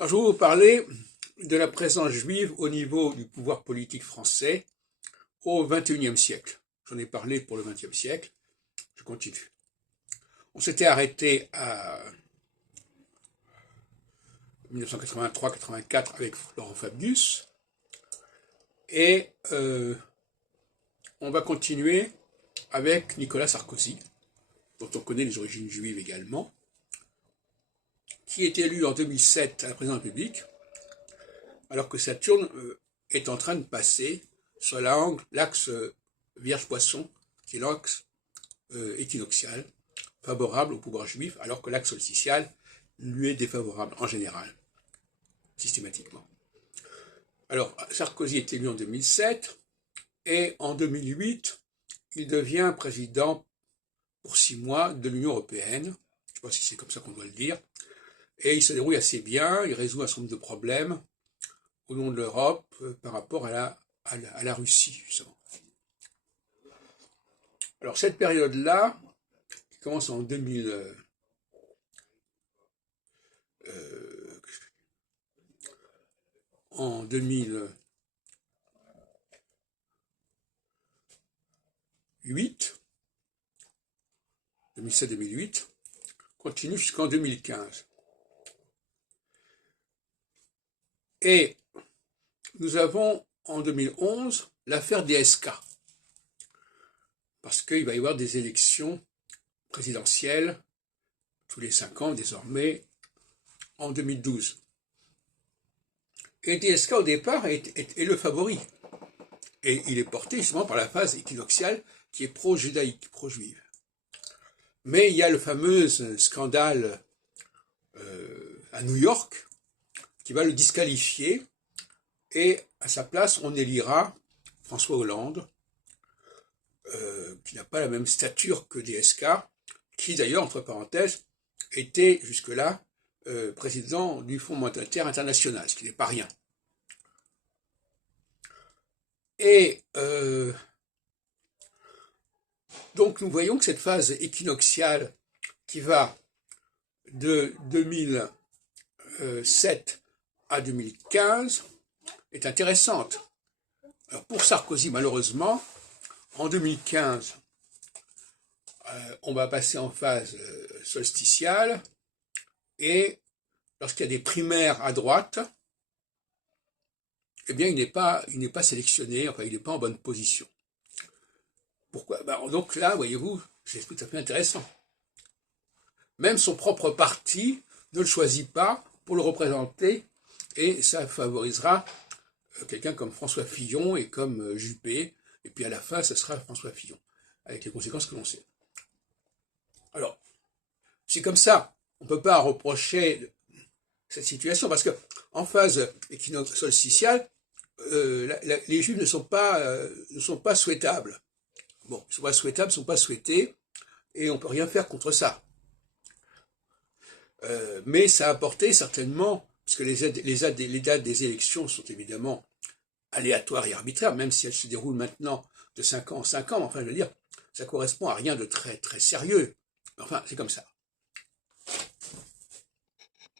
Alors, je vais vous parler de la présence juive au niveau du pouvoir politique français au XXIe siècle. J'en ai parlé pour le XXe siècle. Je continue. On s'était arrêté à 1983-84 avec Laurent Fabius. Et on va continuer avec Nicolas Sarkozy, dont on connaît les origines juives également, qui est élu en 2007 à la présidence de la République, alors que Saturne est en train de passer sur l'axe Vierge-Poisson, qui est l'axe équinoxial, favorable au pouvoir juif, alors que l'axe solsticial lui est défavorable en général, systématiquement. Alors, Sarkozy est élu en 2007, et en 2008, il devient président pour 6 mois de l'Union européenne. Je ne sais pas si c'est comme ça qu'on doit le dire. Et il se débrouille assez bien, il résout un certain nombre de problèmes au nom de l'Europe par rapport à la Russie, justement. Alors cette période-là, qui commence en 2007-2008, continue jusqu'en 2015. Et nous avons en 2011 l'affaire DSK, parce qu'il va y avoir des élections présidentielles tous les 5 ans désormais en 2012. Et DSK au départ est le favori. Et il est porté justement par la phase équinoxiale qui est pro-judaïque, pro-juive. Mais il y a le fameux scandale à New York qui va le disqualifier, et à sa place on élira François Hollande, qui n'a pas la même stature que DSK, qui d'ailleurs, entre parenthèses, était jusque-là président du Fonds monétaire international, ce qui n'est pas rien. Et donc nous voyons que cette phase équinoxiale qui va de 2007 à 2015 est intéressante. Alors pour Sarkozy, malheureusement, en 2015, on va passer en phase solsticiale, et lorsqu'il y a des primaires à droite, eh bien il n'est pas sélectionné, enfin il n'est pas en bonne position. Pourquoi? Donc là, voyez-vous, c'est tout à fait intéressant. Même son propre parti ne le choisit pas pour le représenter, et ça favorisera quelqu'un comme François Fillon et comme Juppé, et puis à la fin, ce sera François Fillon, avec les conséquences que l'on sait. Alors, c'est comme ça, on ne peut pas reprocher cette situation, parce que en phase solsticiale, les Juifs ne sont pas souhaitables. Bon, ils ne sont pas souhaitables, ils ne sont pas souhaités, et on ne peut rien faire contre ça. Mais ça a apporté certainement, puisque les dates des élections sont évidemment aléatoires et arbitraires, même si elles se déroulent maintenant de 5 ans en 5 ans, enfin je veux dire, ça correspond à rien de très très sérieux. Enfin, c'est comme ça.